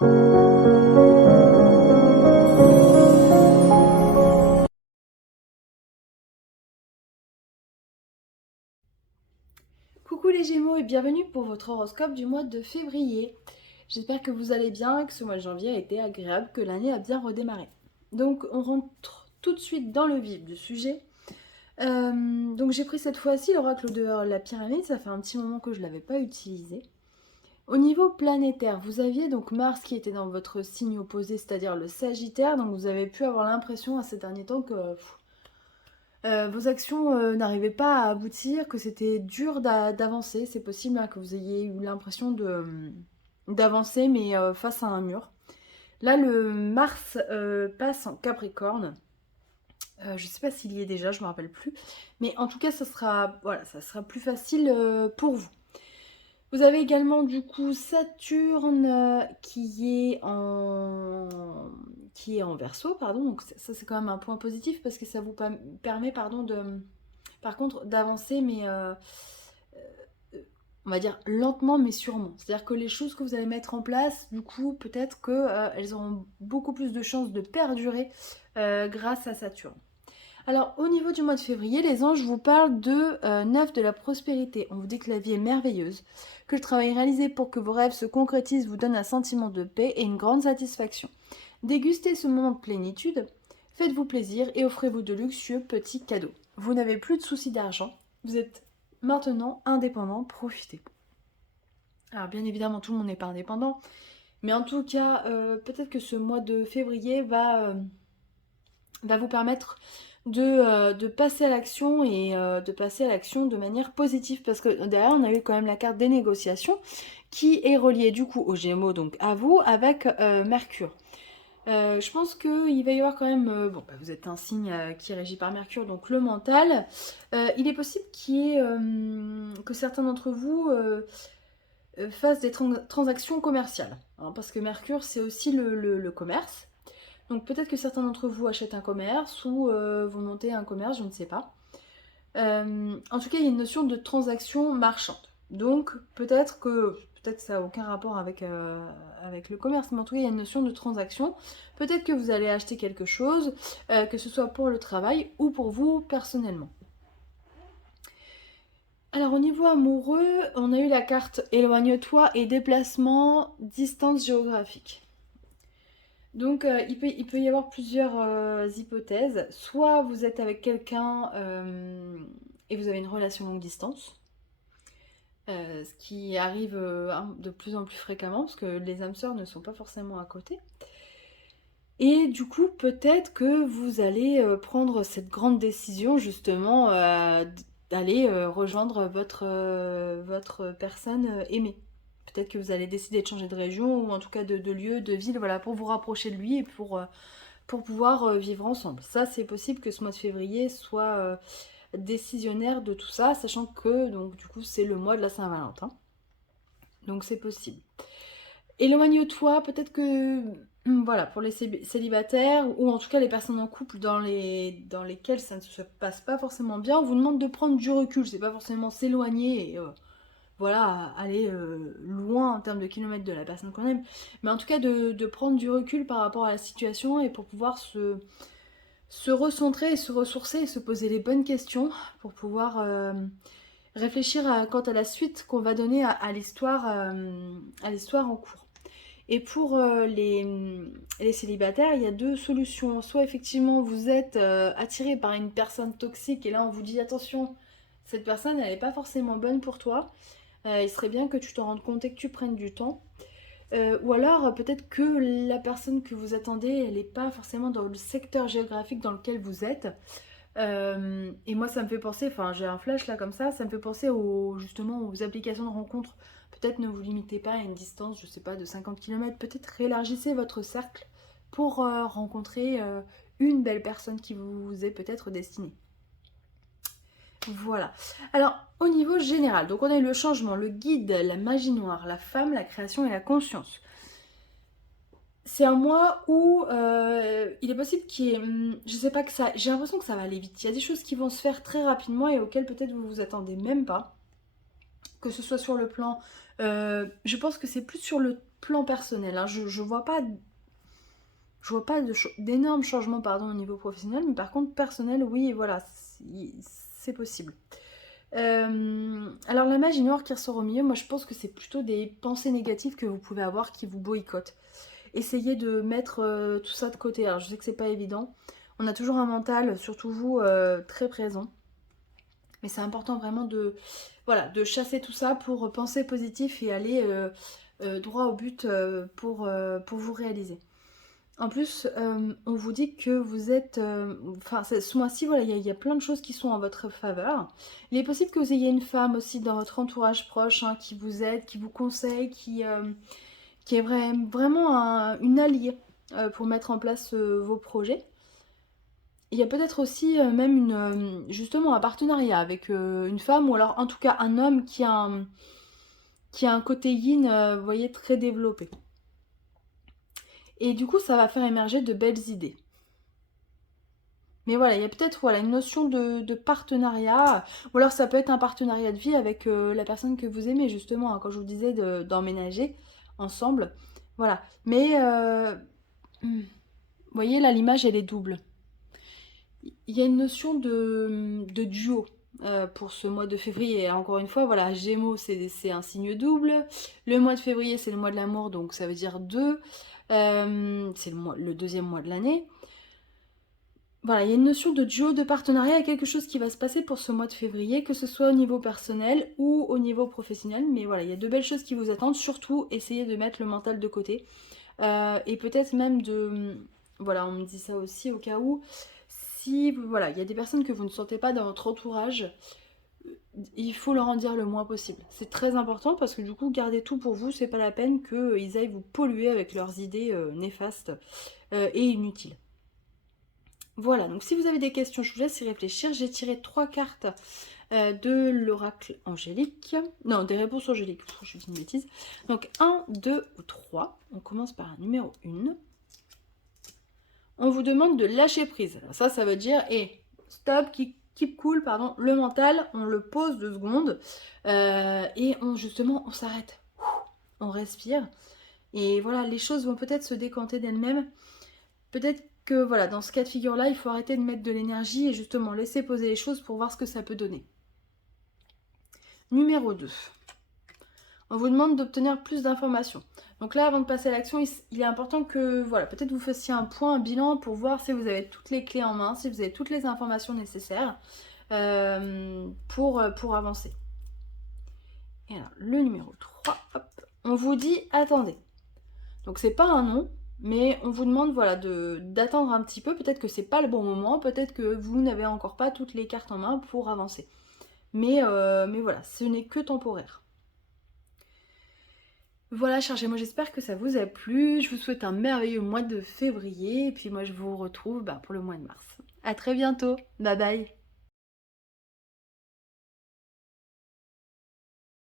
Coucou les Gémeaux et bienvenue pour votre horoscope du mois de février. J'espère que vous allez bien et que ce mois de janvier a été agréable, que l'année a bien redémarré. Donc on rentre tout de suite dans le vif du sujet. Donc j'ai pris cette fois-ci l'oracle de la pyramide, ça fait un petit moment que je ne l'avais pas utilisé. Au niveau planétaire, vous aviez donc Mars qui était dans votre signe opposé, c'est-à-dire le Sagittaire, donc vous avez pu avoir l'impression à ces derniers temps que vos actions n'arrivaient pas à aboutir, que c'était dur d'avancer. C'est possible hein, que vous ayez eu l'impression d'avancer, mais face à un mur. Là, le Mars passe en Capricorne. Je ne sais pas s'il y est déjà, je ne me rappelle plus. Mais en tout cas, voilà, ça sera plus facile pour vous. Vous avez également du coup Saturne qui est en Verseau, pardon. Donc ça c'est quand même un point positif parce que ça vous permet pardon par contre d'avancer mais on va dire lentement mais sûrement. C'est-à-dire que les choses que vous allez mettre en place, du coup peut-être que elles auront beaucoup plus de chances de perdurer grâce à Saturne. Alors, au niveau du mois de février, les anges vous parlent de 9 de la prospérité. On vous dit que la vie est merveilleuse, que le travail réalisé pour que vos rêves se concrétisent vous donne un sentiment de paix et une grande satisfaction. Dégustez ce moment de plénitude, faites-vous plaisir et offrez-vous de luxueux petits cadeaux. Vous n'avez plus de soucis d'argent, vous êtes maintenant indépendant, profitez. Alors, bien évidemment, tout le monde n'est pas indépendant, mais en tout cas, peut-être que ce mois de février va vous permettre de passer à l'action et de passer à l'action de manière positive parce que derrière on a eu quand même la carte des négociations qui est reliée du coup aux Gémeaux, donc à vous, avec Mercure. Je pense qu'il va y avoir quand même... vous êtes un signe qui est régi par Mercure, donc le mental. Il est possible que certains d'entre vous fassent des transactions commerciales, hein, parce que Mercure c'est aussi le commerce. Donc peut-être que certains d'entre vous achètent un commerce ou vont monter un commerce, je ne sais pas. En tout cas, il y a une notion de transaction marchande. Donc peut-être que ça n'a aucun rapport avec le commerce, mais en tout cas, il y a une notion de transaction. Peut-être que vous allez acheter quelque chose, que ce soit pour le travail ou pour vous personnellement. Alors au niveau amoureux, on a eu la carte éloigne-toi et déplacement, distance géographique. Donc il peut y avoir plusieurs hypothèses. Soit vous êtes avec quelqu'un et vous avez une relation longue distance, ce qui arrive de plus en plus fréquemment parce que les âmes sœurs ne sont pas forcément à côté. Et du coup, peut-être que vous allez prendre cette grande décision justement d'aller rejoindre votre personne aimée. Peut-être que vous allez décider de changer de région ou en tout cas de lieu, de ville, voilà, pour vous rapprocher de lui et pour pouvoir vivre ensemble. Ça, c'est possible que ce mois de février soit décisionnaire de tout ça, sachant que donc du coup c'est le mois de la Saint-Valentin. Donc c'est possible. Éloigne-toi, peut-être que voilà, pour les célibataires ou en tout cas les personnes en couple dans lesquelles ça ne se passe pas forcément bien, on vous demande de prendre du recul, c'est pas forcément s'éloigner et voilà, aller loin en termes de kilomètres de la personne qu'on aime, mais en tout cas de prendre du recul par rapport à la situation et pour pouvoir se recentrer et se ressourcer et se poser les bonnes questions pour pouvoir réfléchir quant à la suite qu'on va donner à l'histoire en cours. Et pour les célibataires, il y a deux solutions. Soit effectivement vous êtes attiré par une personne toxique et là on vous dit attention, cette personne elle n'est pas forcément bonne pour toi. Il serait bien que tu t'en rendes compte et que tu prennes du temps. Ou alors peut-être que la personne que vous attendez, elle n'est pas forcément dans le secteur géographique dans lequel vous êtes. Et moi ça me fait penser, enfin j'ai un flash là comme ça me fait penser justement aux applications de rencontres. Peut-être ne vous limitez pas à une distance, je sais pas, de 50 km. Peut-être élargissez votre cercle pour rencontrer une belle personne qui vous est peut-être destinée. Voilà. Alors, au niveau général, donc on a eu le changement, le guide, la magie noire, la femme, la création et la conscience. C'est un mois où il est possible qu'il y ait, je sais pas que ça, j'ai l'impression que ça va aller vite. Il y a des choses qui vont se faire très rapidement et auxquelles peut-être vous vous attendez même pas. Que ce soit sur le plan Je pense que c'est plus sur le plan personnel, hein. Je vois pas, d'énormes changements pardon, au niveau professionnel, mais par contre personnel, oui, voilà, c'est possible. Alors la magie noire qui ressort au milieu, moi je pense que c'est plutôt des pensées négatives que vous pouvez avoir qui vous boycottent. Essayez de mettre tout ça de côté. Alors je sais que c'est pas évident. On a toujours un mental, surtout vous, très présent. Mais c'est important vraiment de, voilà, de chasser tout ça pour penser positif et aller droit au but pour vous réaliser. En plus, on vous dit que vous êtes... Enfin, ce mois-ci, voilà, il y a plein de choses qui sont en votre faveur. Il est possible que vous ayez une femme aussi dans votre entourage proche hein, qui vous aide, qui vous conseille, qui est vraiment une alliée pour mettre en place vos projets. Il y a peut-être aussi même justement un partenariat avec une femme ou alors en tout cas un homme qui a un côté yin, vous voyez, très développé. Et du coup, ça va faire émerger de belles idées. Mais voilà, il y a peut-être voilà, une notion de partenariat, ou alors ça peut être un partenariat de vie avec la personne que vous aimez, justement, hein, quand je vous disais d'emménager ensemble. Voilà. Mais, vous voyez, là, l'image, elle est double. Il y a une notion de duo pour ce mois de février. Encore une fois, voilà, Gémeaux, c'est un signe double. Le mois de février, c'est le mois de l'amour, donc ça veut dire deux. C'est le deuxième mois de l'année. Voilà, il y a une notion de duo, de partenariat, il y a quelque chose qui va se passer pour ce mois de février, que ce soit au niveau personnel ou au niveau professionnel. Mais voilà, il y a de belles choses qui vous attendent. Surtout, essayez de mettre le mental de côté. Et peut-être même de... Voilà, on me dit ça aussi au cas où. Si, voilà, il y a des personnes que vous ne sentez pas dans votre entourage, il faut leur en dire le moins possible. C'est très important parce que du coup, garder tout pour vous, c'est pas la peine qu'ils aillent vous polluer avec leurs idées néfastes et inutiles. Voilà, donc si vous avez des questions, je vous laisse y réfléchir. J'ai tiré 3 cartes de l'oracle angélique. Non, des réponses angéliques, je dis une bêtise. Donc 1, 2, 3. On commence par un numéro 1. On vous demande de lâcher prise. Alors ça veut dire, stop, keep cool, pardon, le mental, on le pose 2 secondes et justement, on s'arrête. On respire. Et voilà, les choses vont peut-être se décanter d'elles-mêmes. Peut-être que voilà, dans ce cas de figure-là, il faut arrêter de mettre de l'énergie et justement laisser poser les choses pour voir ce que ça peut donner. Numéro 2. On vous demande d'obtenir plus d'informations. Donc là, avant de passer à l'action, il est important que, voilà, peut-être vous fassiez un point, un bilan pour voir si vous avez toutes les clés en main, si vous avez toutes les informations nécessaires pour avancer. Et alors, le numéro 3, hop, on vous dit attendez. Donc c'est pas un non, mais on vous demande voilà, d'attendre un petit peu. Peut-être que c'est pas le bon moment, peut-être que vous n'avez encore pas toutes les cartes en main pour avancer. Mais voilà, ce n'est que temporaire. Voilà, chers Gémeaux, j'espère que ça vous a plu. Je vous souhaite un merveilleux mois de février. Et puis moi, je vous retrouve pour le mois de mars. À très bientôt. Bye bye.